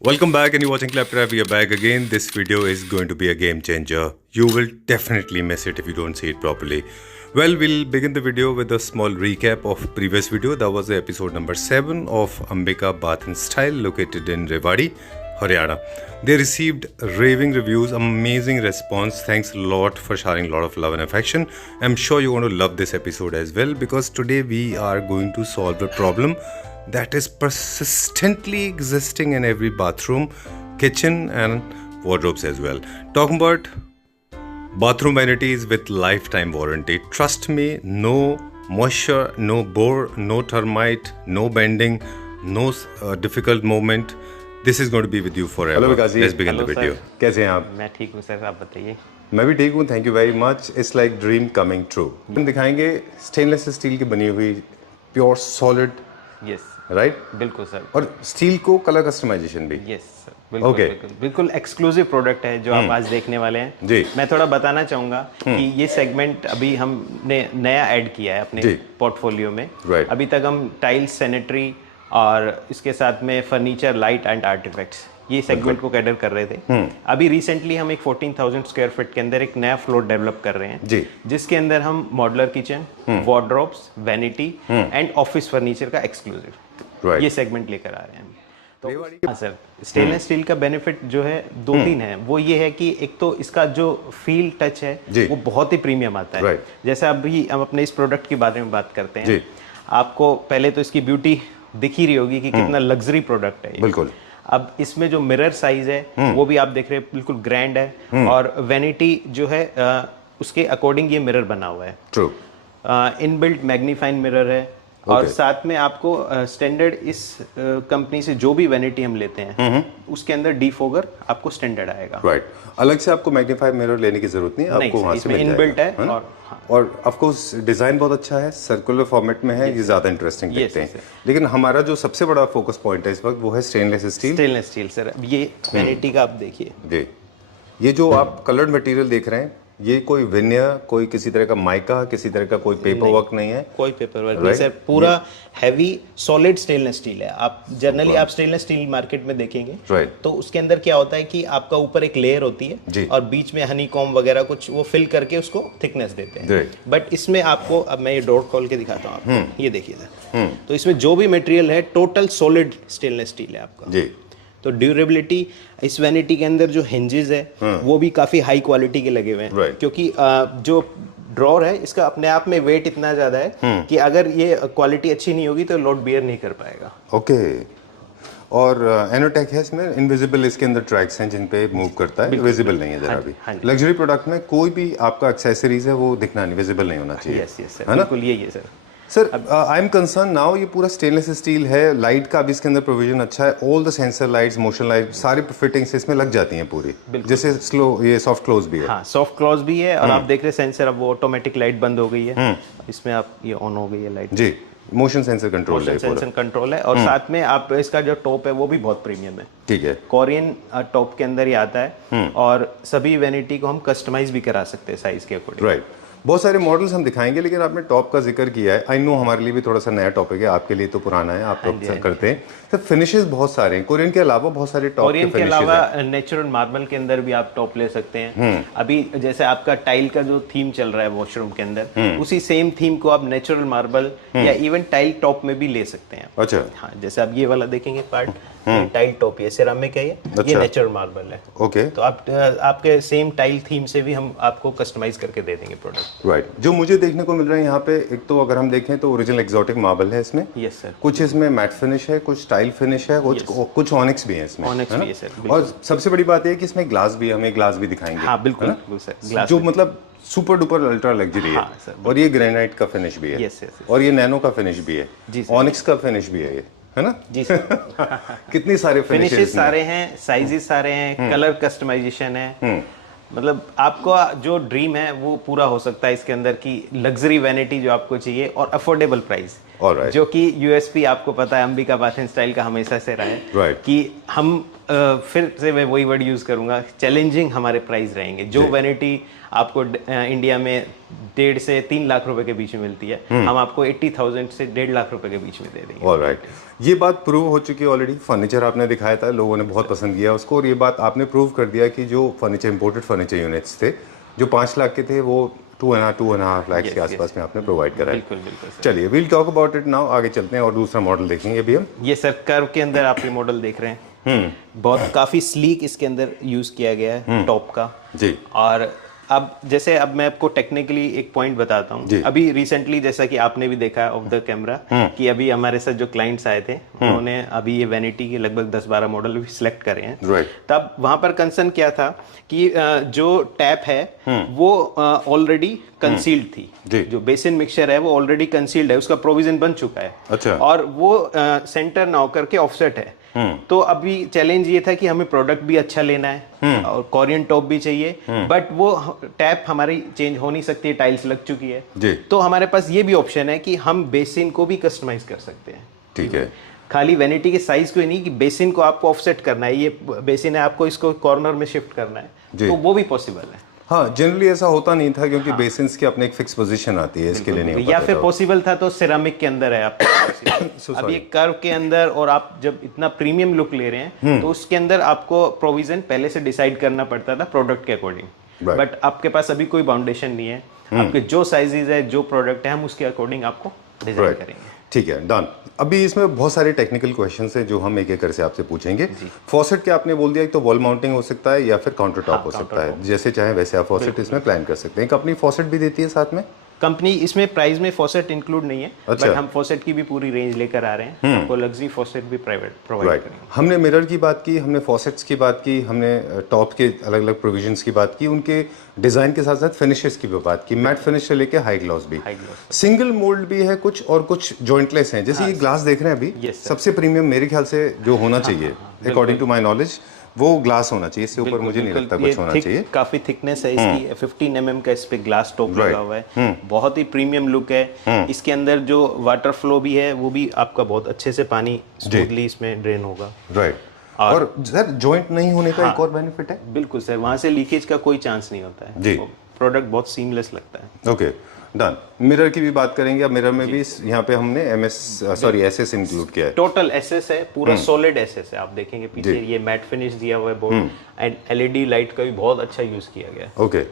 Welcome back and you're watching Claptrap. We are back again. This video is going to be a game changer. You will definitely miss it if you don't see it properly. Well, we'll begin the video with a small recap of previous video. That was the episode number 7 of Ambika Bath and Style located in Rewari, Haryana. They received raving reviews, amazing response. Thanks a lot for sharing a lot of love and affection. I'm sure you're going to love this episode as well because today we are going to solve a problem that is persistently existing in every bathroom, kitchen and wardrobes as well. Talking about bathroom vanities with lifetime warranty. Trust me, no moisture, no bore, no termite, no bending, no difficult moment. This is going to be with you forever. Hello Vikas ji. Let's begin the video. कैसे हैं आप? मैं ठीक हूँ sir, आप बताइए। मैं भी ठीक हूँ, thank you very much. It's like dream coming true. हम दिखाएंगे स्टेनलेस स्टील की बनी हुई प्योर सॉलिड, यस राइट? बिल्कुल सर। और स्टील को कलर कस्टमाइजेशन भी। यस सर, बिल्कुल Okay. बिल्कुल एक्सक्लूसिव प्रोडक्ट है जो आप आज देखने वाले हैं। जी। मैं थोड़ा बताना चाहूँगा कि ये सेगमेंट अभी हमने नया ऐड किया है अपने जी। पोर्टफोलियो में। Right. अभी तक हम टाइल्स, सैनिटरी और इसके साथ में फर्नीचर, लाइट एंड आर्टिफैक्ट्स ये सेगमेंट को कैटर कर रहे थे। अभी रिसेंटली हम एक 14,000 स्क्वायर फीट के अंदर एक नया फ्लोर डेवलप कर रहे हैं जी। जिसके अंदर हम modular kitchen, wardrobes, vanity and office furniture का एक्सक्लूसिव Right. ये सेगमेंट लेकर आ रहे हैं। तो हाँ सर, स्टेनलेस स्टील का बेनिफिट जो है 2-3 है। वो ये है कि एक तो इसका जो फील टच है जी। वो बहुत ही प्रीमियम आता है। Right. जैसे अभी हम अपने इस प्रोडक्ट के बारे में बात करते हैं, जी। आपको पहले तो इसकी ब्यूटी दिख ही रही होगी कि कितना लग्जरी प्रोडक्ट है ये। बिल्कुल। अब इसमें जो मिरर साइज है वो भी आप देख रहे हैं बिल्कुल ग्रैंड है और वैनिटी जो है उसके अकॉर्डिंग ये मिरर बना हुआ है। ट्रू। इनबिल्ट मैग्नीफाइंग मिरर है और साथ में आपको स्टैंडर्ड इस कंपनी से जो भी वैनिटी हम लेते हैं उसके अंदर डीफोगर आपको स्टैंडर्ड आएगा। राइट। अलग से आपको मैग्नीफाइड मिरर लेने की जरूरत नहीं है, आपको वहां से इसमें मिल इनबिल्ट जाएगा, है। ना? और ऑफ कोर्स डिजाइन बहुत अच्छा है, सर्कुलर फॉर्मेट में है, ये ज्यादा इंटरेस्टिंग Yes, दिखते yes, हैं। लेकिन हमारा जो सबसे बड़ा फोकस पॉइंट है इस वक्त वो है stainless steel. Stainless steel sir, ये वैनिटी का आप देखिए। जी। ये जो आप कलर्ड मटेरियल देख रहे हैं ये कोई विनियर, कोई किसी तरह का माइका, किसी तरह का कोई पेपर वर्क नहीं है। कोई पेपर वर्क नहीं सर, पूरा हैवी सॉलिड स्टेनलेस स्टील है। आप जनरली आप स्टेनलेस स्टील मार्केट में देखेंगे राइट। तो उसके अंदर क्या होता है कि आपका ऊपर एक लेयर होती जी। है और बीच में हनी कॉम्ब वगैरह कुछ वो फिल करके उसको थिकनेस देते हैं। Right. बट इसमें आपको, अब मैं ये डोर खोल के दिखाता हूँ आपको, ये देखिए सर। तो इसमें जो भी मटेरियल है टोटल सॉलिड स्टेनलेस स्टील है आपका। जी। तो ड्यूरेबिलिटी इस वैनिटी के अंदर जो हिंजेस है वो भी काफी हाई क्वालिटी के लगे हुए हैं। Right. क्योंकि जो ड्रॉर है इसका अपने आप में वेट इतना ज्यादा है कि अगर ये क्वालिटी अच्छी नहीं होगी तो लोड बियर नहीं कर पाएगा। ओके। और एनोटेक है इसमें, इनविजिबल इसके अंदर ट्रैक्स हैं जिन पे मूव करता है, विजिबल नहीं है जरा भी। हाँ जी। लग्जरी प्रोडक्ट में कोई भी आपका एक्सेसरीज है वो दिखना नहीं, विजिबल नहीं होना चाहिए। यस यस सर, है ना? बिल्कुल यही है sir. Sir I am concern now, ये पूरा स्टेनलेस स्टील है, लाइट का भी इसके अंदर प्रोविजन अच्छा है, all the sensor lights, motion light, सारी फिटिंग्स इसमें लग जाती हैं पूरी, जैसे स्लो ये सॉफ्ट क्लोज भी है। हाँ, सॉफ्ट क्लोज भी है और आप देख रहे हैं सेंसर अब वो ऑटोमेटिक लाइट बंद हो गई है। इसमें आप ये ऑन हो गई है लाइट। जी। मोशन सेंसर कंट्रोल है पूरा। सेंसर कंट्रोल है और साथ में आप इसका जो टॉप है वो भी बहुत प्रीमियम है। ठीक है। कोरियन टॉप के अंदर ही आता है और सभी वैनिटी को हम कस्टमाइज भी करा सकते हैं साइज के अकॉर्डिंग। राइट। बहुत सारे मॉडल्स हम दिखाएंगे लेकिन आपने टॉप का जिक्र किया है। आई नो हमारे लिए भी थोड़ा सा नया टॉपिक है, आपके लिए तो पुराना है, आप तो करते हैं। सर फिनिशेस बहुत सारे हैं कोरियन के अलावा, बहुत सारे टॉप के कोरियन के फिनिशेस अलावा नेचुरल मार्बल के अंदर भी आप टॉप ले सकते हैं। अभी जैसे आपका टाइल का जो थीम चल रहा है वॉशरूम के अंदर, उसी सेम थीम को आप नेचुरल मार्बल या इवन टाइल टॉप में भी ले सकते हैं। अच्छा। हाँ, जैसे आप ये वाला देखेंगे पार्ट, टाइल टॉप, ये सिरामिक है, ये नेचुरल मार्बल है। ओके। तो आप आपके सेम टाइल थीम से भी हम आपको कस्टमाइज करके दे देंगे प्रोडक्ट। राइट। जो मुझे देखने को मिल रहा है यहाँ पे, एक तो अगर हम देखें तो ओरिजिनल एक्सोटिक मार्बल है इसमें। Yes sir. कुछ इसमें मैट फिनिश है, कुछ टाइल फिनिश है, कुछ ऑनिक्स भी है इसमें। ऑनिक्स है ना? भी है सर, बिल्कुल। और सबसे बड़ी बात यह है कि इसमें ग्लास भी है, हमें ग्लास भी दिखाएंगे। हाँ बिल्कुल बिल्कुल सर, ग्लास जो मतलब सुपर डुपर अल्ट्रा लग्जरी है। हाँ, सर, और ये ग्रेनाइट का फिनिश भी है। Yes, yes, yes. और ये नैनो का फिनिश भी है, जी सर। ऑनिक्स का फिनिश भी है ये, है ना? जी सर। कितनी सारे फिनिशेस सारे हैं, साइजेस सारे हैं, कलर कस्टमाइजेशन है। मतलब आपको जो ड्रीम है वो पूरा हो सकता है इसके अंदर की लग्जरी वैनिटी जो आपको चाहिए और अफोर्डेबल प्राइस। Alright. जो कि यूएसपी आपको पता है अंबिका बाथ एंड स्टाइल का हमेशा से रहा है Right. कि हम फिर से मैं वही वर्ड यूज करूंगा, चैलेंजिंग हमारे प्राइस रहेंगे। जो वैनिटी आपको इंडिया में 1.5 से 3 लाख रुपए के बीच में मिलती है, हम आपको 80,000 से 1.5 लाख रुपए के बीच में दे देंगे। ऑलराइट, ये बात प्रूव हो चुकी है ऑलरेडी। फर्नीचर आपने दिखाया था, लोगों ने बहुत पसंद किया उसको, और ये बात आपने प्रूव कर दिया कि जो फर्नीचर इंपोर्टेड फर्नीचर यूनिट्स थे जो 5 लाख के थे वो 2.5 लाख के आसपास में आपने प्रोवाइड करा है। बिल्कुल बिल्कुल सर। चलिए we'll talk about it now, आगे चलते हैं और दूसरा मॉडल देखेंगे अभी हम। ये सर कर्व के अंदर आप ये मॉडल देख रहे हैं, बहुत काफी स्लीक इसके अंदर यूज किया गया है टॉप का जी। और अब मैं आपको टेक्निकली एक पॉइंट बताता हूँ। अभी रिसेंटली जैसा कि आपने भी देखा ऑफ द कैमरा कि अभी हमारे साथ जो क्लाइंट्स आए थे उन्होंने अभी ये वैनिटी के लगभग 10-12 मॉडल भी सिलेक्ट करे हैं। तब वहां पर कंसर्न क्या था कि जो टैप है वो ऑलरेडी कंसील्ड थी, जो बेसिन मिक्सचर है वो ऑलरेडी कंसील्ड है, उसका प्रोविजन बन चुका है। अच्छा। और वो सेंटर ना होकर के ऑफसेट है। तो अभी चैलेंज ये था कि हमें प्रोडक्ट भी अच्छा लेना है और कोरियन टॉप भी चाहिए, बट वो टैप हमारी चेंज हो नहीं सकती है, टाइल्स लग चुकी है जी। तो हमारे पास ये भी ऑप्शन है कि हम बेसिन को भी कस्टमाइज कर सकते हैं। ठीक है, खाली वैनिटी के साइज को ही नहीं कि बेसिन को आपको ऑफसेट करना है, ये बेसिन है आपको इसको कॉर्नर में शिफ्ट करना है, तो वो भी पॉसिबल है। हाँ, जनरली ऐसा होता नहीं था क्योंकि बेसिन्स की अपने एक फिक्स पोजीशन आती है, इसके लिए नहीं या फिर पॉसिबल था तो सिरामिक के अंदर है आपको अब ये कर्व के अंदर, और आप जब इतना प्रीमियम लुक ले रहे हैं तो उसके अंदर आपको प्रोविजन पहले से डिसाइड करना पड़ता था प्रोडक्ट के अकॉर्डिंग। बट आपके पास अभी कोई बाउंडेशन नहीं है, आपके जो साइजेस है जो प्रोडक्ट है हम उसके अकॉर्डिंग आपको डिजाइन करेंगे। ठीक है, डन। अभी इसमें बहुत सारे टेक्निकल क्वेश्चंस हैं जो हम एक एक करके आपसे पूछेंगे। फॉसेट के आपने बोल दिया कि तो वॉल माउंटिंग हो सकता है या फिर काउंटर टॉप हो सकता है, जैसे चाहे वैसे आप फॉसेट इसमें प्लान कर सकते हैं। कंपनी फॉसेट भी देती है साथ में? कंपनी इसमें प्राइस में फॉसेट इंक्लूड नहीं है, बट हम फॉसेट की भी पूरी रेंज लेकर आ रहे हैं, आपको लग्जरी फॉसेट भी प्रोवाइड करेंगे। हमने मिरर की बात की, हमने फॉसेट्स की बात की, हमने टॉप के अलग अलग प्रोविजंस की बात की, उनके डिजाइन के साथ साथ फिनिशेस की भी बात की, मैट फिनिश से लेके हाई ग्लॉस भी। सिंगल मोल्ड भी है कुछ और कुछ जॉइंटलेस हैं, जैसे ये ग्लास देख रहे हैं अभी, सबसे प्रीमियम मेरे ख्याल से जो होना चाहिए अकॉर्डिंग टू माई नॉलेज वो ग्लास होना चाहिए, इससे ऊपर मुझे नहीं लगता कुछ होना चाहिए। काफी थिकनेस है इसकी, 15 mm का इस पे ग्लास टॉप लगा हुआ है, बहुत ही प्रीमियम लुक है। इसके अंदर जो वाटर फ्लो भी है वो भी आपका बहुत अच्छे से पानी स्मूथली इसमें ड्रेन होगा। राइट। और सर जॉइंट नहीं होने का एक और बेनिफिट है? बिल्कुल सर, वहां से लीकेज का कोई चांस नहीं होता है, प्रोडक्ट बहुत सीमलेस लगता है। Okay, done. मिरर की भी बात करेंगे। अब मिरर में भी यहाँ पे हमने एसएस इंक्लूड किया है। टोटल एसएस है, पूरा सॉलिड एसएस है। आप देखेंगे पीछे ये मैट फिनिश दिया हुआ है बोर्ड, एंड एलईडी लाइट का भी बहुत अच्छा यूज किया गया है। ओके,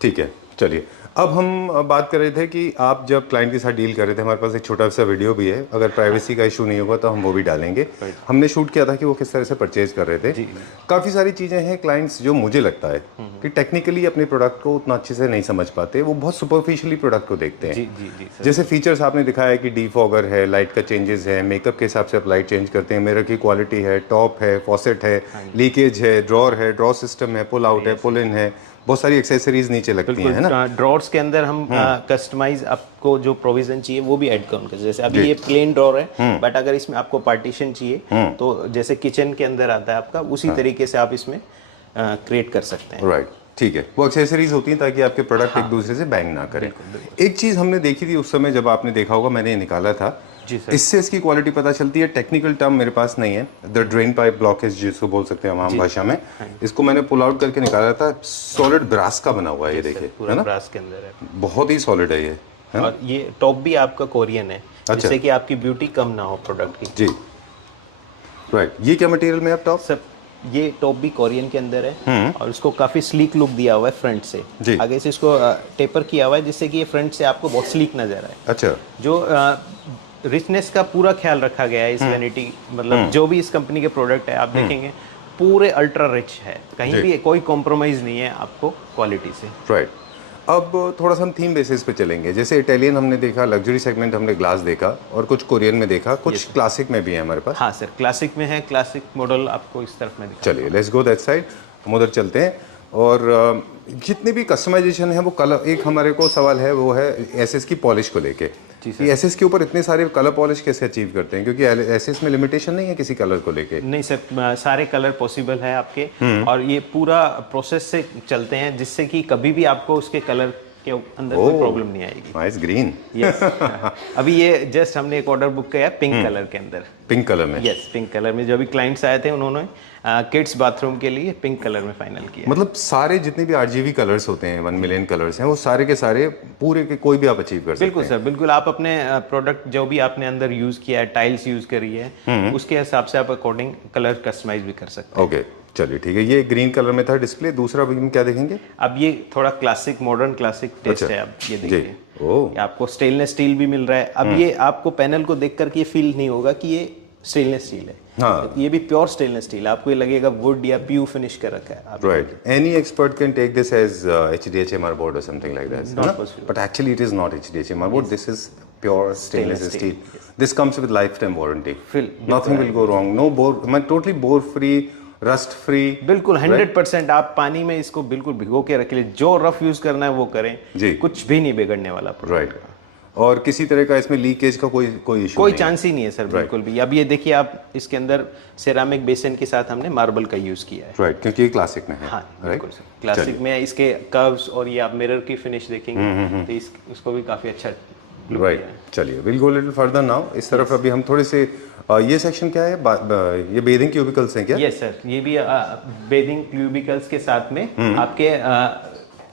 ठीक है। चलिए अब हम बात कर रहे थे कि आप जब क्लाइंट के साथ डील कर रहे थे, हमारे पास एक छोटा सा वीडियो भी है, अगर प्राइवेसी का इशू नहीं होगा तो हम वो भी डालेंगे। हमने शूट किया था कि वो किस तरह से परचेज कर रहे थे। काफ़ी सारी चीज़ें हैं क्लाइंट्स जो मुझे लगता है कि टेक्निकली अपने प्रोडक्ट को उतना अच्छे से नहीं समझ पाते, वो बहुत सुपरफिशियली प्रोडक्ट को देखते हैं। जी, जैसे फीचर्स आपने दिखाया कि डीफॉगर है, लाइट का चेंजेस है, मेकअप के हिसाब से आप लाइट चेंज करते हैं, मिरर की क्वालिटी है, टॉप है, फॉसेट है, लीकेज है, ड्रॉर सिस्टम है, पुल आउट है, पुल इन है, बहुत सारी एक्सेसरीज नीचे लगती हैं, है ना? ड्रॉर्स के अंदर हम कस्टमाइज आपको जो प्रोविजन चाहिए वो भी ऐड करेंगे। जैसे अभी ये प्लेन ड्रॉर है, बट अगर इसमें आपको पार्टीशन चाहिए तो जैसे किचन के अंदर आता है आपका, उसी तरीके से आप इसमें क्रिएट कर सकते हैं। राइट, ठीक है। वो एक्सेसरीज होती हैं ताकि आपके प्रोडक्ट एक दूसरे से बैंग ना करें। एक चीज़ हमने देखी थी उस समय, जब आपने देखा होगा, मैंने निकाला था, इससे इसकी क्वालिटी पता चलती है। टेक्निकल टर्म मेरे पास नहीं है, द ड्रेन पाइप ब्लॉकेज जिसको बोल सकते हैं हम आम भाषा में, इसको मैंने पुल आउट करके निकाला था। सॉलिड ब्रास का बना हुआ है, ये देखिए, पूरा ब्रास के अंदर है, बहुत ही सॉलिड है ये, है? और ये टॉप भी आपका कोरियन है, जिससे कि आपकी ब्यूटी कम ना हो प्रोडक्ट की। जी, राइट। ये क्या मटेरियल में आप टॉप? सब ये टॉप भी कोरियन के अंदर है, और इसको काफी स्लीक लुक दिया हुआ है फ्रंट से। आगे से इसको टेपर किया हुआ है, जिससे कि ये फ्रंट से आपको बहुत स्लीक नजर आए। अच्छा। जो रिचनेस का पूरा ख्याल रखा गया है इस वैनिटी, मतलब जो भी इस कंपनी के प्रोडक्ट है आप देखेंगे पूरे अल्ट्रा रिच है, कहीं भी कोई कॉम्प्रोमाइज नहीं है आपको क्वालिटी से। राइट। अब थोड़ा सा हम थीम बेसिस पे चलेंगे। जैसे इटालियन हमने देखा, लग्जरी सेगमेंट हमने ग्लास देखा, और कुछ कोरियन में देखा, कुछ क्लासिक में भी है हमारे पास। हाँ सर, क्लासिक में है, क्लासिक मॉडल आपको इस तरफ में दिखा। चलिए लेट्स गो दैट साइड, हम उधर चलते हैं। और जितने भी कस्टमाइजेशन है वो कलर, एक हमारे को सवाल है वो है एसएस की पॉलिश को लेके। एसएस के ऊपर इतने सारे कलर पॉलिश कैसे अचीव करते हैं, क्योंकि एसएस में लिमिटेशन नहीं है किसी कलर को लेके? नहीं सर, सारे कलर पॉसिबल है आपके, और ये पूरा प्रोसेस से चलते हैं जिससे कि कभी भी आपको उसके कलर के अंदर कोई प्रॉब्लम नहीं आएगी। Nice green. यस अभी ये जस्ट हमने एक ऑर्डर बुक किया पिंक कलर के अंदर। पिंक कलर में? यस पिंक कलर में। जो भी क्लाइंट्स आए थे उन्होंने किड्स बाथरूम के लिए पिंक कलर में फाइनल किया। मतलब सारे जितने भी आरजीबी कलर्स होते हैं 1 मिलियन कलर्स हैं वो सारे के सारे पूरे के कोई भी आप अचीव कर सकते हैं। बिल्कुल सर बिल्कुल। आप अपने प्रोडक्ट जो भी आपने अंदर यूज किया है, टाइल्स यूज करी है, उसके हिसाब से आप अकॉर्डिंग कलर कस्टमाइज भी कर सकते हैं। ओके चलिए ठीक है। ये ग्रीन कलर में था डिस्प्ले। दूसरा भी हम क्या देखेंगे? अब ये थोड़ा क्लासिक मॉडर्न क्लासिक टेस्ट है। अब ये देखिए ओह आपको स्टेनलेस स्टील भी मिल रहा है। अब ये आपको पैनल को देख करके ये फील नहीं होगा कि ये स्टेनलेस स्टील है। हाँ ये भी प्योर स्टेनलेस स्टील। आपको ये लगेगा वुड या पीयू फिनिश कर रखा है। Right. Any expert can take this as HDHMR board or something like that, Not possible. but actually it is not HDHMR board. This is pure stainless steel. This comes with lifetime warranty. Nothing will go wrong. No bore, totally bore free, rust free. बिल्कुल 100%। आप पानी में इसको बिल्कुल भिगो के रख लीजिए, जो रफ यूज करना है वो करें जी, कुछ भी नहीं बिगड़ने वाला। राइट। और किसी तरह का इसमें लीकेज का कोई इशू कोई चांस ही नहीं है सर बिल्कुल भी। अब ये देखिए आप इसके अंदर सेरामिक बेसन के साथ हमने मार्बल का यूज किया है। राइट, क्योंकि ये क्लासिक में है। हाँ बिल्कुल सर क्लासिक में। इसके कर्व्स और ये आप मिरर की फिनिश देखेंगे तो इसको भी काफी अच्छा राइट। चलिए will go little further now. इस तरफ अभी हम थोड़े से ये सेक्शन क्या है? ये बेदिंग क्यूबिकल्स हैं क्या? यस सर, ये भी बेदिंग क्यूबिकल्स के साथ में आपके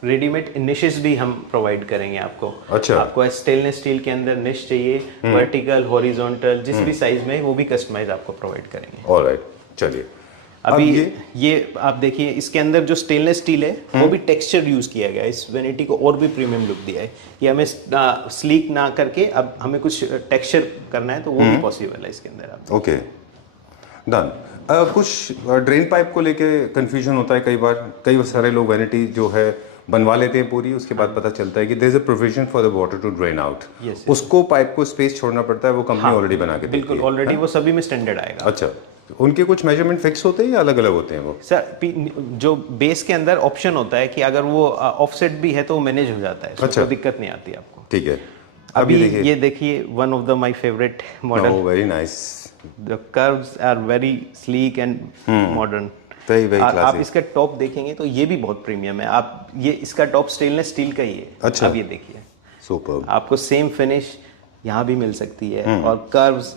रेडीमेड निशेस भी हम प्रोवाइड करेंगे आपको। अच्छा। आपको स्टेनलेस स्टील के अंदर निश चाहिए, वर्टिकल हॉरिजॉन्टल जिस भी साइज में वो भी कस्टमाइज आपको प्रोवाइड करेंगे। ऑलराइट चलिए। अभी ये आप देखिए इसके अंदर जो स्टेनलेस स्टील है वो भी टेक्सचर यूज किया गया है। इस वेनिटी को और भी प्रीमियम लुक दिया है कि हमें स्लीक ना करके अब हमें कुछ टेक्सचर करना है तो वो भी पॉसिबल है इसके अंदर। आप ओके डन। कुछ ड्रेन पाइप को लेके कंफ्यूजन होता है कई सारे लोग वेनिटी जो है बनवा लेते हैं पूरी, उसके बाद पता चलता है कि there is a provision for the water to drain out. उसको पाइप को स्पेस छोड़ना पड़ता है, वो कंपनी ऑलरेडी बना के देती है। बिल्कुल ऑलरेडी वो सभी में स्टैंडर्ड आएगा। अच्छा, उनके कुछ मेजरमेंट फिक्स होते हैं या अलग अलग होते हैं वो? सर जो बेस के अंदर ऑप्शन होता है कि अगर वो ऑफसेट भी है तो वो मैनेज हो जाता है। अच्छा, कोई दिक्कत नहीं आती आपको। ठीक है। अभी ये देखिए one of the my favourite model. Oh very nice. The curves are very sleek and modern. आप इसका टॉप देखेंगे तो ये भी बहुत प्रीमियम है। आप ये इसका टॉप स्टेनलेस स्टील का ही है। अच्छा। अब ये देखिए सुपर्ब। आपको सेम फिनिश यहाँ भी मिल सकती है और कर्व्स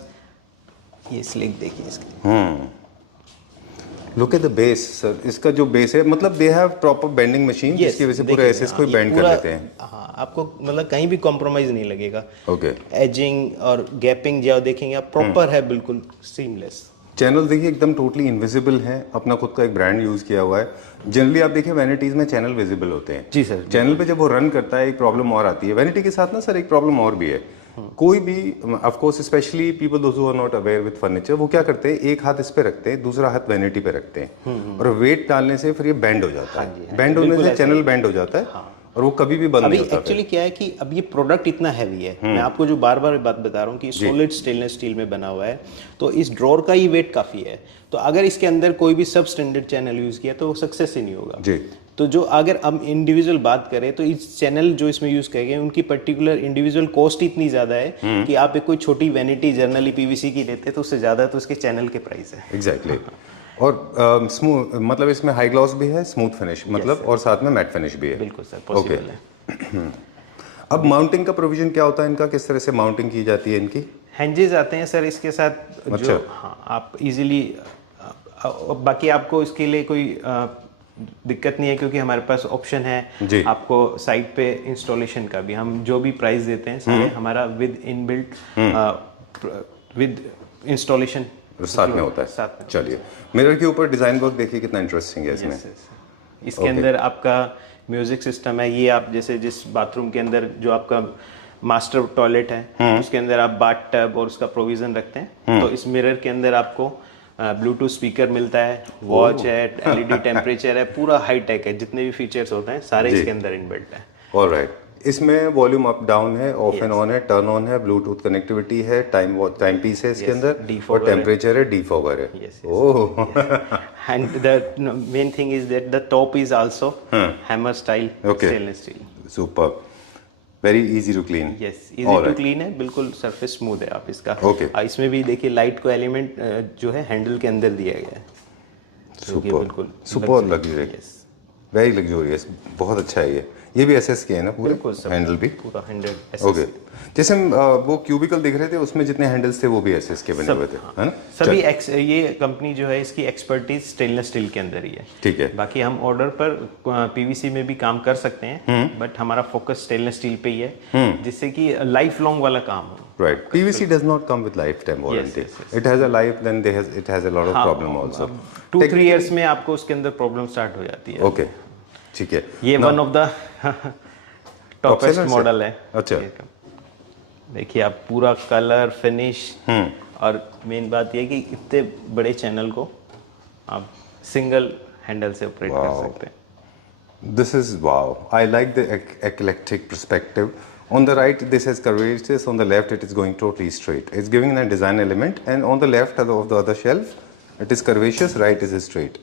ये स्लिक देखिए इसके। Look at the base sir. इसका जो बेस है मतलब they have proper bending machine जिसकी वजह से पूरा एसेस को बेंड कर लेते हैं। हाँ आपको मतलब कहीं भी कॉम्प्रोमाइज नहीं लगेगा। ओके। एजिंग और गैपिंग जो देखेंगे आप प्रॉपर है, बिल्कुल सीमलेस। चैनल देखिए एकदम टोटली इनविजिबल है। अपना खुद का एक ब्रांड यूज किया हुआ है। जनरली आप देखिए वैनिटीज में चैनल विजिबल होते हैं। जी सर। चैनल पे जब वो रन करता है एक प्रॉब्लम और आती है वैनिटी के साथ ना सर। एक प्रॉब्लम और भी है। कोई भी of course specially people those who are not aware with furniture, वो क्या करते हैं एक हाथ इस पे रखते हैं, दूसरा हाथ वैनिटी पे रखते हैं और वेट डालने से फिर ये बेंड हो जाता है। बेंड होने से चैनल बेंड हो जाता है और वो कभी भी बंद नहीं होता। एक्चुअली क्या है कि अब ये प्रोडक्ट इतना हैवी है, मैं आपको जो बार बार बात बता रहा हूँ कि सॉलिड स्टेनलेस स्टील में बना हुआ है तो इस ड्रॉर का ही वेट काफी है। तो अगर इसके अंदर कोई भी सब स्टैंडर्ड चैनल यूज किया तो वो सक्सेस ही नहीं होगा जी। तो जो अगर हम इंडिविजुअल बात करें तो इस चैनल जो इसमें यूज किए गए उनकी पर्टिकुलर इंडिविजुअल कॉस्ट इतनी ज्यादा है कि आप एक कोई छोटी वैनिटी जर्नली पीवीसी की लेते तो उससे ज्यादा तो इसके चैनल के प्राइस है। एग्जैक्टली। और स्मूथ मतलब इसमें हाई ग्लॉस भी है, स्मूथ फिनिश मतलब और साथ में मैट फिनिश भी है। बिल्कुल सर पॉसिबल है। अब माउंटिंग का प्रोविजन क्या होता है इनका? किस तरह से माउंटिंग की जाती है इनकी? हैंजेस आते हैं सर इसके साथ। अच्छा। जो हाँ आप इजीली बाकी आपको इसके लिए कोई दिक्कत नहीं है क्योंकि हमारे पास ऑप्शन है आपको साइट पे इंस्टॉलेशन का भी। हम जो भी प्राइस देते हैं सारे हमारा विद इनबिल्ट विद इंस्टॉलेशन साथ में होता है। साथ में। चलिए मिरर के ऊपर डिजाइन वर्क देखिए कितना इंटरेस्टिंग है इसमें। इसके अंदर आपका म्यूजिक सिस्टम है। ये आप जैसे जिस बाथरूम के अंदर जो आपका मास्टर टॉयलेट है उसके अंदर आप बाथ टब और उसका प्रोविजन रखते हैं तो इस मिरर के अंदर आपको ब्लूटूथ स्पीकर मिलता है, वॉच है, एलईडी टेम्परेचर है, पूरा हाई टेक है। जितने भी फीचर्स होते हैं सारे इसके अंदर इनबिल्ट है। ऑलराइट। इसमें वॉल्यूम अप डाउन है, ऑफ एंड ऑन है, टर्न ऑन है, ब्लूटूथ कनेक्टिविटी है, टाइम पीस है इसके अंदर और टेम्परेचर है, डीफॉगर है। Oh and the main thing is that the top is also hammer style stainless steel. Super. Very easy to clean. Yes easy to clean है, बिल्कुल सरफेस स्मूथ है आप इसका। इसमें भी देखिए लाइट को एलिमेंट जो है हैंडल के अंदर दिया गया है। Super super luxury. Very luxurious, बहुत अच्छा है ये। ये भी एसएस के है ना पूरे? बिल्कुल सब हैंडल भी पूरा 100 ओके। जैसे हम वो क्यूबिकल दिख रहे थे उसमें जितने हैंडल्स थे वो भी एसएस के बने हुए थे, है ना? सभी ये कंपनी जो है इसकी एक्सपर्टीज स्टेनलेस स्टील के अंदर ही है। ठीक है। बाकी हम ऑर्डर पर पीवीसी में भी काम कर सकते हैं, बट हमारा फोकस स्टेनलेस स्टील पे ही है, जिससे कि लाइफ लॉन्ग वाला काम हो। Right. PVC does not come with lifetime warranty. It has a life, then it has a lot of problem also. 2-3 years में आपको उसके अंदर प्रॉब्लम स्टार्ट हो जाती है। ओके, ठीक है। ये one of the toppest model है। अच्छा। देखिए आप पूरा कलर फिनिश, और मेन बात ये है कि इतने बड़े चैनल को आप सिंगल हैंडल से ऑपरेट कर सकते हैं। This is wow. I like the eclectic perspective. On the right, this has curvaceous. On the left, it is going totally straight. It's giving a design element, and on the left of the other shelf, it is curvaceous. Right is straight.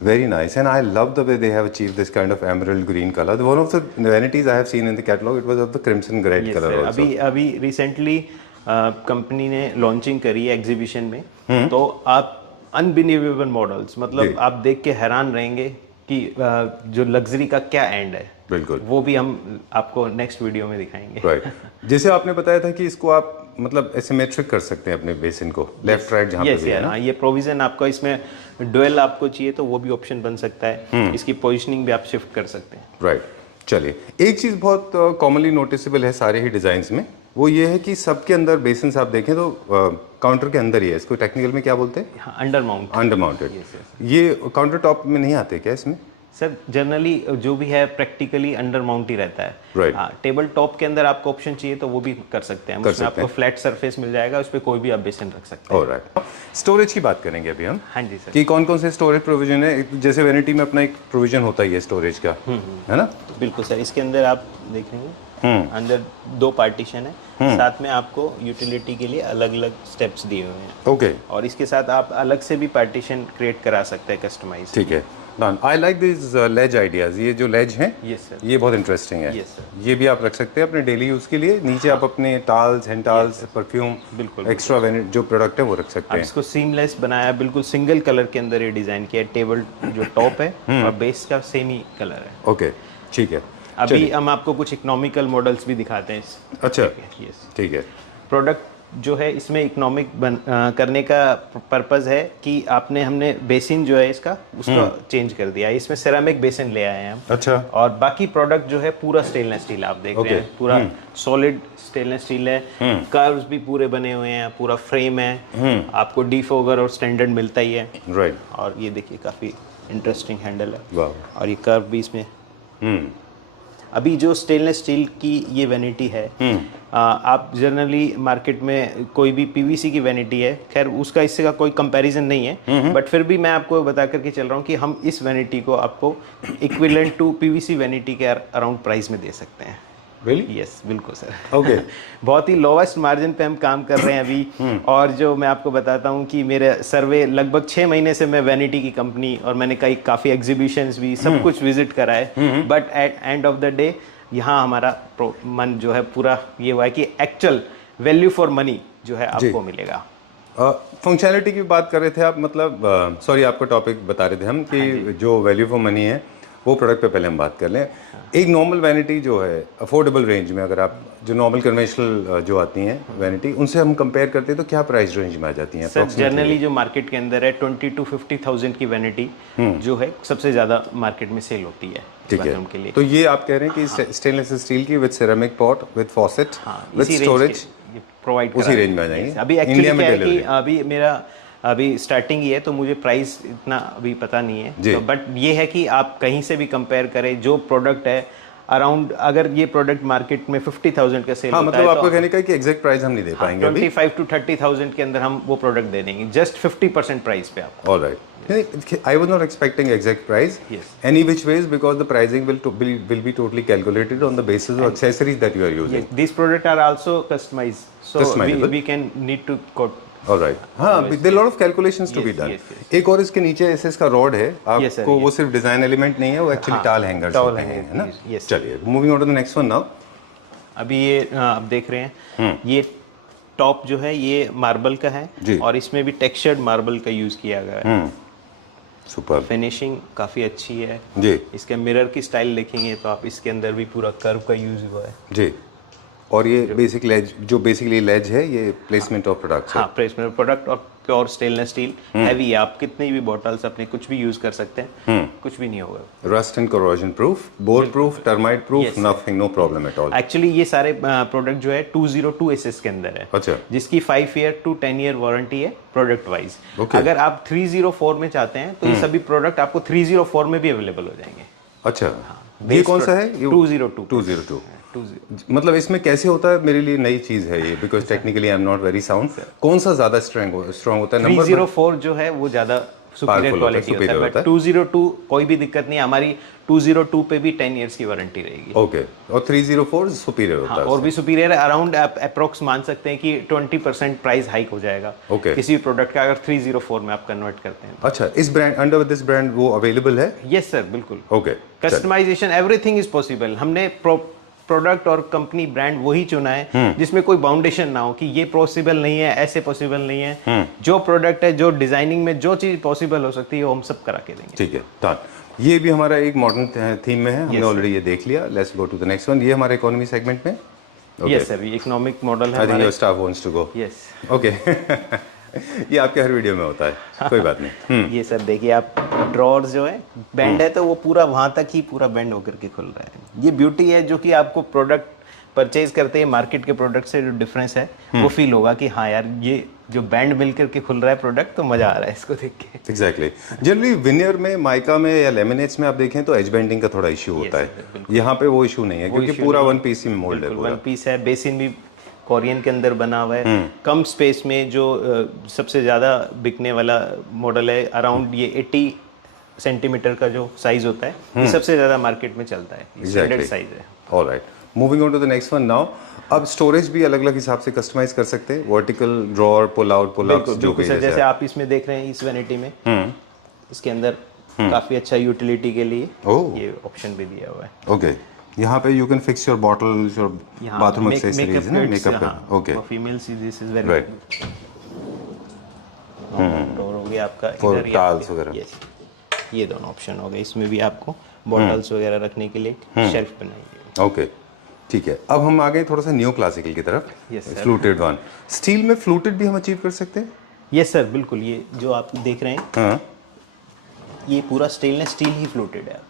Very nice, and I love the way they have achieved this kind of emerald green color. One of the vanities I have seen in the catalog, it was of the crimson red color also. अभी recently company ने launching करी है exhibition में, तो आप unbelievable models, मतलब आप देख के हैरान रहेंगे कि जो लग्जरी का क्या एंड है। बिल्कुल, वो भी हम आपको नेक्स्ट वीडियो में दिखाएंगे। राइट। जैसे आपने बताया था कि इसको आप मतलब एसिमेट्रिक कर सकते हैं अपने बेसिन को, लेफ्ट राइट जहाँ पे भी है ना। ये प्रोविजन आपका इसमें डुअल आपको चाहिए तो वो भी ऑप्शन बन सकता है। इसकी पोजीशनिंग भी आप शिफ्ट कर सकते हैं। राइट। चलिए, एक चीज़ बहुत कॉमनली नोटिसेबल है सारे ही डिज़ाइंस में, वो ये है कि सबके अंदर बेसिन आप देखें तो काउंटर के अंदर ही है। इसको टेक्निकल में क्या बोलते हैं? Under mounted. ये काउंटर टॉप में नहीं आते क्या इसमें? सर जनरली जो भी है प्रैक्टिकली अंडर माउंट ही रहता है। राइट। टेबल टॉप के अंदर आपको ऑप्शन चाहिए तो वो भी कर सकते हैं। उसमें आपको फ्लैट सरफेस मिल जाएगा, उस पर कोई भी आप बेसिन रख सकते हैं। ऑलराइट। स्टोरेज की बात करेंगे अभी हम। हाँ जी सर। कि कौन कौन से स्टोरेज प्रोविजन है? जैसे वैनिटी में अपना एक प्रोविजन होता ही है स्टोरेज का, है ना? बिल्कुल सर। इसके अंदर आप देखेंगे अंदर 2 पार्टीशन है, साथ में आपको यूटिलिटी के लिए अलग अलग स्टेप्स दिए हुए हैं। ओके। और इसके साथ आप अलग से भी पार्टीशन क्रिएट करा सकते हैं, कस्टमाइज। ठीक है। I like this ledge ideas. ये जो लेज हैं, यस सर, ये बहुत इंटरेस्टिंग है। Yes sir. ये भी आप रख सकते हैं अपने डेली यूज़ के लिए। नीचे आप अपने टाल्स, हैंड टाल्स, परफ्यूम, बिल्कुल एक्स्ट्रा जो प्रोडक्ट है वो रख सकते हैं। इसको सीमलेस बनाया, बिल्कुल सिंगल कलर के अंदर ये डिजाइन किया है। टेबल जो टॉप है और बेस का सेम ही कलर है। ओके, ठीक है। अभी हम आपको कुछ इकोनॉमिकल मॉडल्स भी दिखाते हैं। अच्छा, यस। ठीक है। प्रोडक्ट जो है इसमें इकोनॉमिक करने का पर्पस है कि हमने बेसिन जो है इसका उसको चेंज कर दिया है। इसमें सेरामिक बेसिन ले आए हैं हम। अच्छा। और बाकी प्रोडक्ट जो है पूरा स्टेनलेस स्टील आप देख रहे हैं, पूरा सॉलिड स्टेनलेस स्टील है। कर्व्स भी पूरे बने हुए हैं, पूरा फ्रेम है। आपको डीफोगर और स्टैंडर्ड मिलता ही है। राइट। और ये देखिए काफी इंटरेस्टिंग हैंडल है। वाह। और ये कर्व भी इसमें अभी जो स्टेनलेस स्टील की ये वैनिटी है, आप जनरली मार्केट में कोई भी पीवीसी की वैनिटी है, खैर उसका इससे का कोई कंपैरिजन नहीं है, बट फिर भी मैं आपको बता करके चल रहा हूँ कि हम इस वैनिटी को आपको इक्विवेलेंट टू पीवीसी वैनिटी के अराउंड प्राइस में दे सकते हैं। Really? यस, बिल्कुल सर। ओके। बहुत ही लोवेस्ट मार्जिन पे हम काम कर रहे हैं अभी। और जो मैं आपको बताता हूँ कि मेरे सर्वे लगभग 6 महीने से मैं वैनिटी की कंपनी, और मैंने काफ़ी एग्जीबिशंस भी सब कुछ विजिट करा है, but at end of the day यहाँ हमारा मन जो है पूरा ये हुआ है कि एक्चुअल वैल्यू फॉर मनी जो है आपको मिलेगा। फंक्शनैलिटी की बात कर रहे थे आप, मतलब सॉरी आपका टॉपिक बता रहे थे हम कि जो वैल्यू फॉर मनी है वो प्रोडक्ट पे पहले हम बात कर लें। एक नॉर्मल वैनिटी जो है अफोर्डेबल रेंज में, अगर आप जो नॉर्मल कन्वेंशनल जो आती हैं वैनिटी, उनसे हम कंपेयर करते हैं तो क्या प्राइस रेंज में आ जाती हैं? सर जनरली जो मार्केट के अंदर है 20 to 50,000 की वैनिटी जो है सबसे ज़्यादा मार्केट में सेल होती है। ठीक है, के लिए। तो ये आप कह रहे हैं कि स्टेनलेस स्टील की with ceramic pot, with faucet, with storage provide उसी रेंज में आ जाएंगे। अभी एक्चुअली क्या है कि अभी मेरा स्टार्टिंग ही है तो मुझे प्राइस इतना अभी पता नहीं है, तो बट ये है कि आप कहीं से भी कंपेयर करें, जो प्रोडक्ट है अराउंड, अगर ये प्रोडक्ट मार्केट में 50,000 का सेल होता मतलब है, आपको कहने का कि एग्जैक्ट प्राइस हम नहीं दे पाएंगे। 25 to 30,000 के अंदर हम वो प्रोडक्ट दे देंगे, जस्ट 50% प्राइस पे आपको। Alright, I was not expecting exact price. Yes. Any which ways, because the pricing will be totally calculated on the basis of accessories that you are using. These products are also customized, so we can need to quote. Alright. हाँ, there are lot of calculations to be done. एक और इसके नीचे ऐसे इसका rod है, आपको वो सिर्फ डिजाइन एलिमेंट नहीं है, वो एक्चुअली टाल हैंगर्स होते हैं, है ना? चलिए, moving on to the next one now. अभी ये आप देख रहे हैं, ये टॉप जो है ये मार्बल का है, और इसमें भी टेक्सचर्ड मार्बल का यूज किया गया है। सुपर फिनिशिंग काफ़ी अच्छी है जी इसके मिरर की स्टाइल देखेंगे तो आप इसके अंदर भी पूरा कर्व का यूज हुआ है जी। और ये बेसिक लेज जो बेसिकली लेज है ये प्लेसमेंट ऑफ प्रोडक्ट्स है। हाँ प्लेसमेंट प्रोडक्ट और प्योर स्टेनलेस स्टील हैवी है आप कितनी भी बॉटल्स अपने कुछ भी यूज कर सकते हैं कुछ भी नहीं होगा। Rust and corrosion proof, bore proof, termite proof, Yes, nothing, no problem at all. Actually ये सारे प्रोडक्ट जो है 202 एसएस के अंदर है अच्छा जिसकी 5 ईयर टू 10 ईयर वारंटी है प्रोडक्ट वाइज। Okay. अगर आप 304 में चाहते हैं तो ये सभी प्रोडक्ट आपको 304 में भी अवेलेबल हो जाएंगे। अच्छा ये कौन सा है? 202 202 मतलब इसमें कैसे होता है? मेरे लिए नई चीज है ये, because technically I am not very sound. कौन सा ज्यादा स्ट्रांग होता है? नंबर 304 जो है वो ज्यादा सुपीरियर क्वालिटी होता है बट 202 कोई भी दिक्कत नहीं, हमारी 202 पे भी 10 इयर्स की वारंटी रहेगी। ओके और 304 सुपीरियर होता है और भी सुपीरियर है, अराउंड अप्रोक्स मान सकते हैं कि 20% प्राइस हाइक हो जाएगा Okay. किसी भी प्रोडक्ट का अगर 304 में आप कन्वर्ट करते हैं। अच्छा इस ब्रांड अंडर दिस ब्रांड वो अवेलेबल है? यस सर बिल्कुल। Okay customization everything is possible. हमने प्रोडक्ट और कंपनी ब्रांड वही चुना है जिसमें कोई बाउंडेशन ना हो कि ये पॉसिबल नहीं है, ऐसे पॉसिबल नहीं है। जो प्रोडक्ट है, जो डिजाइनिंग में जो चीज पॉसिबल हो सकती है वो हम सब करा के देंगे। ठीक है डन। ये भी हमारा एक मॉडर्न थीम में है, हमने ऑलरेडी ये देख लिया। Let's go to the next one. ये हमारे इकोनॉमी सेगमेंट में। यस सर ये इकोनॉमिक मॉडल है। I think your staff wants to go. Yes okay ये आपके हर वीडियो में होता है, कोई बात नहीं। ये सर देखिए आप ड्रॉर्स जो है बेंड है तो वो पूरा वहां तक ही पूरा बेंड होकर के खुल रहा है। ये ब्यूटी है जो कि आपको प्रोडक्ट परचेज करते हैं मार्केट के प्रोडक्ट से जो डिफरेंस है वो फील होगा कि हाँ यार ये जो बैंड मिल करके खुल रहा है प्रोडक्ट तो मजा आ रहा है इसको देख के। एग्जैक्टली जनरली विनियर में, माइका में या लेमिनेट्स में आप देखें तो एज बेंडिंग का थोड़ा इशू होता है। यहाँ पे वो इशू नहीं है क्योंकि पूरा वन पीस में मोल्ड है। वन पीस है, बेसिन भी कोरियन के अंदर बना हुआ है। कम स्पेस में जो सबसे ज़्यादा बिकने वाला मॉडल है, अराउंड ये 80 सेंटीमीटर का जो साइज होता है ये सबसे ज़्यादा मार्केट में चलता है, स्टैंडर्ड साइज है। Alright moving on to the next one now. अब स्टोरेज भी अलग अलग हिसाब से कस्टमाइज कर सकते हैं, vertical drawer, pull out, pull ups, जो भी जैसे आप इसमें देख रहे हैं इस वैनिटी में इसके अंदर काफ़ी अच्छा यूटिलिटी के लिए ये ऑप्शन भी दिया हुआ है। ओके यहाँ पे you can fix your bottles, your bathroom accessories ना, मेकअप का। Okay females this is very right. Door हो गया आपका फॉर इधर टाल्स वगैरह। यस ये दोनों ऑप्शन हो गए। इसमें भी आपको बॉटल्स वगैरह रखने के लिए शेल्फ बनाई है। ओके ठीक है। अब हम आ गए थोड़ा सा न्यू क्लासिकल की तरफ। Yes, sir. Fluted one. Steel में फ्लूटेड भी हम अचीव कर सकते हैं? यस सर बिल्कुल। ये जो आप देख रहे हैं हाँ ये पूरा स्टेनलेस स्टील ही फ्लोटेड है।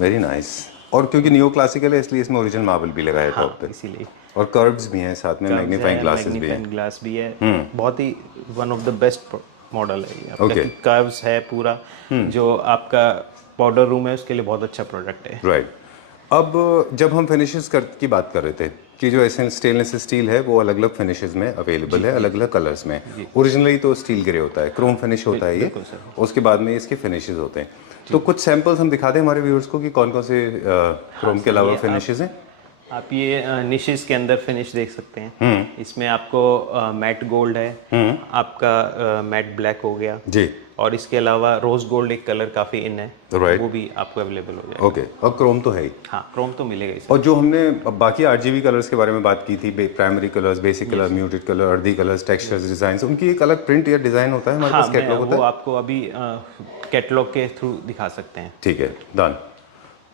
Very nice. और क्योंकि न्यू क्लासिकल है इसलिए इसमें ओरिजिनल मार्बल भी लगाया है टॉप पे, इसीलिए और कर्व्स भी हैं साथ में, मैग्नीफाइंग ग्लासेस भी हैं। मैग्नीफाइंग ग्लास भी है, बहुत ही one of the best model है ये। Okay. कर्व्स है पूरा, जो आपका पाउडर रूम है उसके लिए बहुत अच्छा प्रोडक्ट है। राइट अब जब हम फिनिशेस की बात कर रहे थे कि जो ऐसे स्टेनलेस स्टील है वो अलग अलग फिनिशेस में अवेलेबल है, अलग अलग कलर्स में। ओरिजिनली तो स्टील ग्रे होता है, क्रोम फिनिश होता है ये, उसके बाद में इसके फिनिशेस होते हैं। तो कुछ सैंपल्स हम दिखा दें हमारे व्यूअर्स को कि कौन कौन से क्रोम के अलावा फिनिशेस हैं। आप ये निशेस के अंदर फिनिश देख सकते हैं। इसमें आपको मैट गोल्ड है, आपका मैट ब्लैक हो गया जी, और इसके अलावा रोज गोल्ड एक कलर काफी इन है, Right. वो भी आपको अवेलेबल हो जाएगा। ओके और क्रोम तो है ही। हाँ क्रोम तो मिलेगा इसमें। और जो हमने बाकी आरजीबी कलर्स के बारे में बात की थी, primary colours, basic colour, muted colour, earthy colours, textures, designs, उनकी एक अलग प्रिंट या डिजाइन होता है हमारे पास, कैटलॉग होता है। वो आपको अभी कैटलॉग के थ्रू दिखा सकते हैं। ठीक है डन।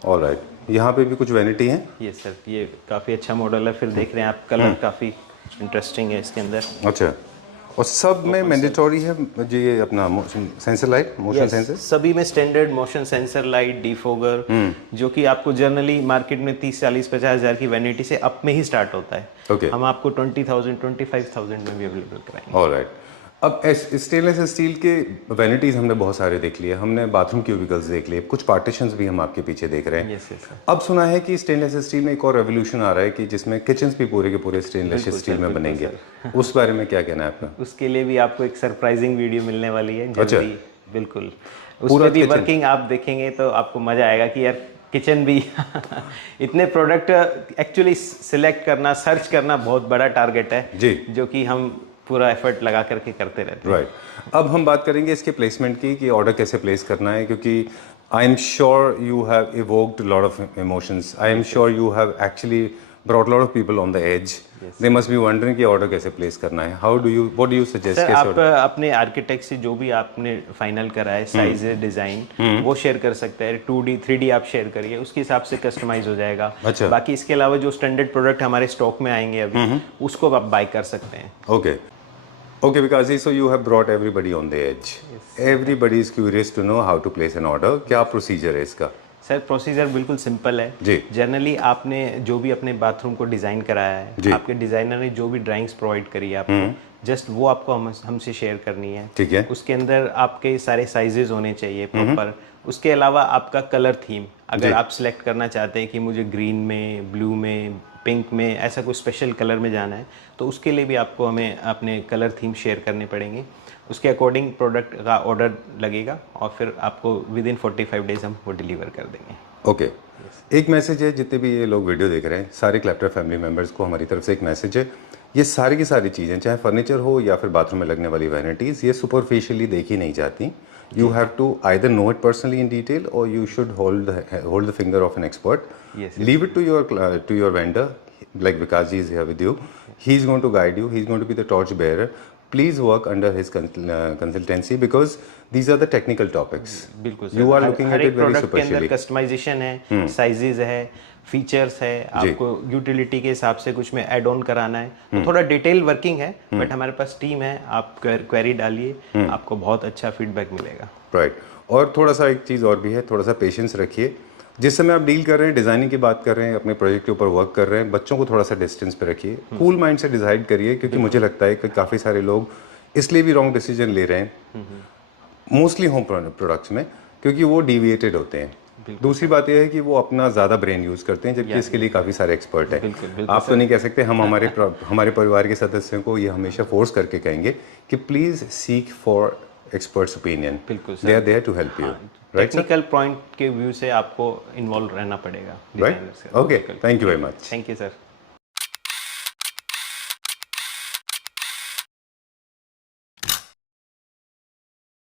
ऑलराइट यहाँ पे भी कुछ वैनिटी है। यस सर ये काफ़ी अच्छा मॉडल है। फिर देख रहे हैं आप कलर काफ़ी इंटरेस्टिंग है इसके अंदर। अच्छा और सब में मैंडेटरी है जी ये अपना motion sensor light, motion sensor सभी में standard motion sensor light, defogger, जो कि आपको जनरली मार्केट में 30-40-50 हज़ार की वैनिटी से अप में ही स्टार्ट होता है। Okay. हम आपको 20,000-25,000 में भी अवेलेबल कराएंगे। ऑलराइट अब स्टेनलेस स्टील के वैनिटीज हमने बहुत सारे देख लिए, हमने बाथरूम क्यूबिकल्स देख लिए, कुछ पार्टीशंस भी हम आपके पीछे देख रहे हैं। Yes yes sir. अब सुना है कि स्टेनलेस स्टील में एक और रेवोल्यूशन आ रहा है कि जिसमें किचन्स भी पूरे के पूरे स्टेनलेस स्टील में बनेंगे। उस बारे में क्या कहना है आपका? उसके लिए भी आपको एक सरप्राइजिंग वीडियो मिलने वाली है जल्दी। बिल्कुल पूरा उसमें भी वर्किंग आप देखेंगे तो आपको मजा आएगा कि यार किचन भी इतने प्रोडक्ट एक्चुअली सिलेक्ट करना, सर्च करना बहुत बड़ा टारगेट है जी, जो कि हम पूरा एफर्ट लगा करके करते रहते हैं। राइट अब हम बात करेंगे इसके प्लेसमेंट की कि ऑर्डर कैसे प्लेस करना है, क्योंकि I am sure you have evoked lot of emotions, I am sure you have actually brought a lot of people on the edge. They must be wondering कि order कैसे place करना है. What do you suggest? Sir आप अपने architect से जो भी आपने फाइनल करा है साइज डिजाइन वो शेयर कर सकते हैं. 2D 3D आप शेयर करिए, उसके हिसाब से कस्टमाइज हो जाएगा. अच्छा. बाकी इसके अलावा जो स्टैंडर्ड प्रोडक्ट हमारे स्टॉक में आएंगे अभी उसको आप बाय कर सकते हैं. Okay, Vikash ji, so you have brought everybody on the edge. Everybody is curious to know how to place an order. क्या प्रोसीजर है इसका? सर प्रोसीजर बिल्कुल सिंपल है जी. जनरली आपने जो भी अपने बाथरूम को डिजाइन कराया है, आपके डिजाइनर ने जो भी ड्राइंग्स प्रोवाइड करी है आपको, जस्ट वो आपको हमसे शेयर करनी है. ठीक है. उसके अंदर आपके सारे साइजेस होने चाहिए प्रॉपर. उसके अलावा आपका कलर थीम अगर आप सिलेक्ट करना चाहते हैं कि मुझे ग्रीन में, ब्लू में, पिंक में, ऐसा कोई स्पेशल कलर में जाना है, तो उसके लिए भी आपको हमें अपने कलर थीम शेयर करने पड़ेंगे. उसके अकॉर्डिंग प्रोडक्ट का ऑर्डर लगेगा और फिर आपको विद इन 45 डेज हम वो डिलीवर कर देंगे. ओके. एक मैसेज है, जितने भी ये लोग वीडियो देख रहे हैं सारे क्लैप्टर फैमिली मेम्बर्स को हमारी तरफ से एक मैसेज है. ये सारी की सारी चीज़ें चाहे फर्नीचर हो या फिर बाथरूम में लगने वाली वैनिटीज़, ये सुपरफिशियली देखी नहीं जाती. You have to either know it personally in detail or you should hold the finger of an expert. Yes. Leave it to your vendor, like Vikash ji is here with you. He's going to guide you. He's going to be the torch bearer. Please work under his consultancy because these are the technical topics. बिल्कुल sir. You are looking at it very superficially. Customization है, sizes है, features है, आपको utility के हिसाब से कुछ में ऐड ऑन कराना है, तो थोड़ा डिटेल वर्किंग है. बट हमारे पास टीम है, आप क्वेरी डालिए, आपको बहुत अच्छा फीडबैक मिलेगा. राइट. और थोड़ा सा एक चीज़ और भी है, थोड़ा सा पेशेंस रखिए. जिस समय आप डील कर रहे हैं, डिज़ाइनिंग की बात कर रहे हैं, अपने प्रोजेक्ट के ऊपर वर्क कर रहे हैं, बच्चों को थोड़ा सा डिस्टेंस पे रखिए. कूल माइंड से डिसाइड करिए, क्योंकि मुझे लगता है कि काफ़ी सारे लोग इसलिए भी रॉन्ग डिसीजन ले रहे हैं मोस्टली होम प्रोडक्ट्स में, क्योंकि वो डिविएटेड होते हैं. दूसरी बात यह है कि वो अपना ज़्यादा ब्रेन यूज़ करते हैं, जबकि इसके लिए काफ़ी सारे एक्सपर्ट हैं. आप तो नहीं कह सकते. हम हमारे परिवार के सदस्यों को ये हमेशा फोर्स करके कहेंगे कि please seek for experts opinion. They are there to help you. Technical point के व्यू से आपको इन्वॉल्व रहना पड़ेगा. Right. Okay, thank you very much. Thank you sir.